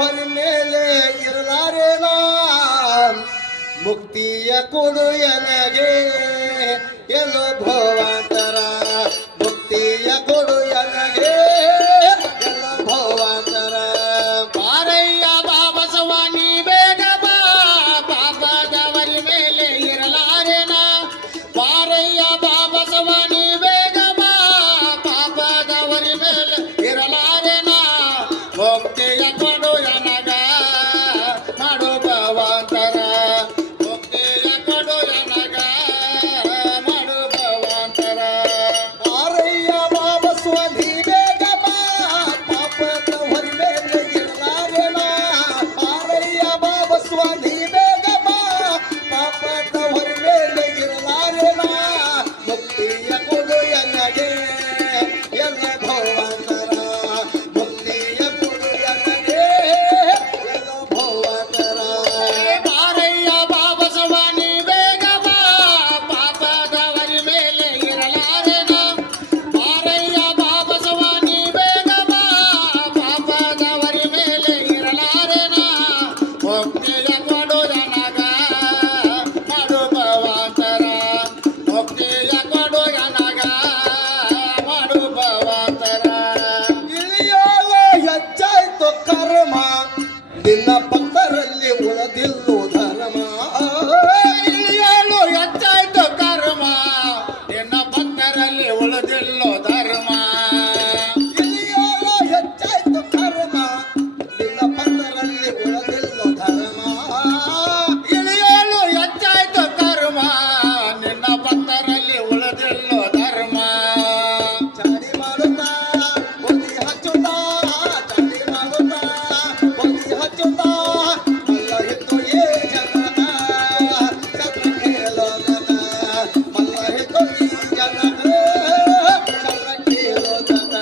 ಹೊರ ಮೇಲೆ ಇರಲಾರೇನ ಮುಕ್ತಿಯ ಕೊಡು ಎನಗೆ ಎಲ್ಲೋ ಭವಾಂತರ ಮುಕ್ತಿಯ ಕೊಡು ಎನಗೆ ಎಲ್ಲೋ ಭವಾಂತರ ಬಾರಯ್ಯ ಬಾಬಸವ ನೀ ಬೇಗ ಬಾ ಪಾಪದವರ ಮೇಲೆ ಇರಲಾರೇನ ಬಾರಯ್ಯ ಬಾಬಸವ ನೀ ಬೇಗ ಬಾ ಪಾಪದವರ ಮೇಲೆ ಇರಲಾರೇನ ಮುಕ್ತಿಯ ಕೊಡು ಎನಗ ಮಾಡು ಭವಾಂತರ ಮುಕ್ತಿಯ ಕೊಡು ಎನಗ ಮಾಡು ಭವಾಂತರ ಆರಯ್ಯ ಬಾಬಸ್ವ ನೀ ಬೇಗ ಬಾ ಪಾಪದ ಹೊರ ಮೇಲೆ ಇರಲಾರೇನ ಆರಯ್ಯ ಬಾಬಸ್ವ ನೀ ಬೇಗ ಬಾ ಪಾಪದ ಹೊರ ಮೇಲೆ ಇರಲಾರೇನ ಮುಕ್ತಿಯ ಕೊಡು ಎನಗೆ ಎಲ್ಲ ಭವಾಂತರ ಮುಕ್ತಿಯ ಕೊಡು ಎನಗೆ ಎಲ್ಲ ಭವಾಂತರ ಬಾರಯ್ಯ ಬಾಬಸವ ನೀ ಬೇಗ ಬಾ ಪಾಪದವರ ಮೇಲೆ ಇರಲಾರೇನ ಬಾರಯ್ಯ ಬಾಬಸವ ನೀ ಬೇಗ ಬಾ ಪಾಪದವರ ಮೇಲೆ ಇರಲಾರೇನ ಮುಕ್ತಿಯ ಕೊಡು ಎನಗ ಮಾಡು ಭವಾಂತರ ಮುಕ್ತಿಯ ಕೊಡು ಎನಗ ಮಾಡು ಭವಾಂತರ ಇಳಿಯೋಲೆ ಹೆಚ್ಚಾಯ್ತು ಕರ್ಮ ನಿನ್ನ ಭಕ್ತರಲ್ಲಿ ಉಳದಿಲ್ಲು ಧರ್ಮ ಇಳಿಯಲು ಹೆಚ್ಚಾಯ್ತು ಕರ್ಮ ನಿನ್ನ ಭಕ್ತರಲ್ಲಿ ಉಳಿದಿಲ್ಲೋ ಧರ್ಮ ಇಳಿಯೋಲೆ ಹೆಚ್ಚಾಯ್ತು ಕರ್ಮ ನಿನ್ನ ಭಕ್ತರಲ್ಲಿ ಉಳದಿಲ್ಲು ಧರ್ಮ ಇಳಿಯಲು ಹೆಚ್ಚಾಯ್ತು ಕರ್ಮ ನಿನ್ನ ಭಕ್ತರಲ್ಲಿ ಉಳಿದಿಲ್ಲೋ ಧರ್ಮ ಚಾಡಿ ಮಾಡುತ್ತಾ ಬುದ್ಧಿ ಹಚ್ಚುತ್ತಾ ಚಾಡಿ ಮಾಡುತ್ತಾ ಬುದ್ಧಿ ಹಚ್ಚುತ್ತಾ ಮಲ್ಲ ಹಿತ್ತು ಏ ಜನಕ ಚಂದ್ರ ಕೇಳೋದಕ ಮಲ್ಲ ಹಿತ್ತು ಈ ಜನಕ ಚಂದ್ರ ಕೇಳೋದಕ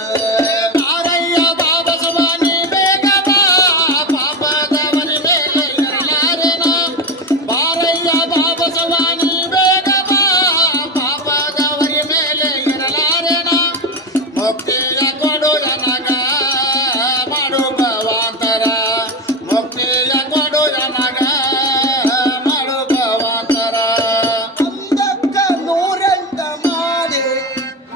ಬಾರಯ್ಯ ಬಾಬಸವ ನೀ ಬೇಗ ಬಾ ಪಾಪದವರ ಮೇಲೆ ಇರಲಾರೇನ ಬಾರಯ್ಯ ಬಾಬಸವ ನೀ ಬೇಗ ಬಾ ಪಾಪದವರ ಮೇಲೆ ಇರಲಾರೇನ ಮುಕ್ತಿಯ ಕೊಡು ಎನಗ ಮಾಡು ಭವಾಂತರ ಮುಕ್ತಿಯ ಕೊಡು ಎನಗ ಮಾಡು ಭವಾಂತರ ಒಂದಕ್ಕ ನೂರೆಂಟ ಮಾಡಿ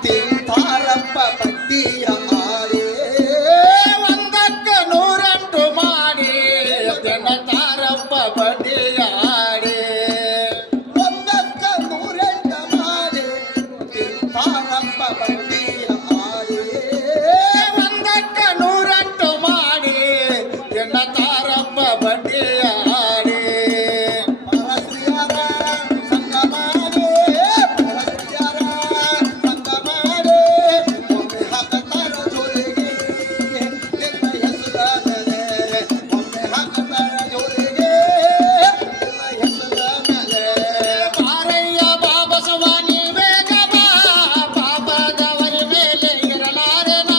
ತಿಂತಾರಪ್ಪ ಬಡ್ಡಿಯ ಆಡಿ ಒಂದಕ್ಕ ನೂರೆಂಟು ಮಾಡಿ ತಿನ್ನತಾರಪ್ಪ ಬಡ್ಡಿಯ ಆಡಿ ಒಂದಕ್ಕ ನೂರೆಂಟ ಮಾಡಿ ತಿಂತಾರಪ್ಪ ಬಡ್ಡಿಯ ಆಡಿ ಒಂದಕ್ಕ ನೂರೆಂಟು ಮಾಡಿ ತಿನ್ನತಾರಪ್ಪ ಬಡ್ಡಿಯ ಆಡಿ ಪರಸ್ತ್ರೀಯರ ಸಂಗ ಮಾಡಿ ಪರಸ್ತ್ರೀಯರ ಸಂಗ ಮಾಡಿ ಒಮ್ಮೆ ಹಾಕತಾರ ಜೋಲಿಗೆ ನಿನ್ನ ಹೆಸರ ಮೇಲೆ ಒಮ್ಮೆ ಹಾಕತಾರ ಜೋಲಿಗೆ ನಿನ್ನ ಹೆಸರ ಮೇಲೆ ಬಾರಯ್ಯ ಬಾಬಸವ ನೀ ಬೇಗ ಬಾ ಪಾಪದವರ ಮೇಲೆ ಇರಲಾರೇನ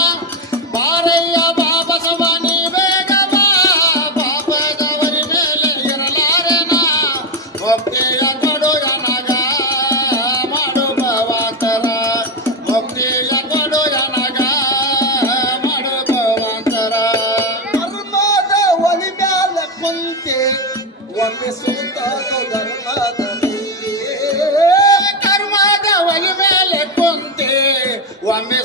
ಬಾರಯ್ಯ ಬಾಬಸವ ನೀ ಬೇಗ ಬಾ ಪಾಪದವರ ಮೇಲೆ ಇರಲಾರೇನ ಮುಕ್ತಿಯ ಕೊಡು ಎನಗ ಮಾಡು ಭವಾಂತರ ಮುಕ್ತಿಯ ಕೊಡು ಎನಗ ಮಾಡು ಭವಾಂತರ ಕರ್ಮದ ಒಲಿ ಮ್ಯಾಲ ಕುಂತೆ ಒಮ್ಮೆ ಸುತ್ತಾದು ಧರ್ಮದ ಮೇಲೆ ಕರ್ಮದ ಒಲಿ ಮೇಲೆ ಕುಂತೆ ಒಮ್ಮೆ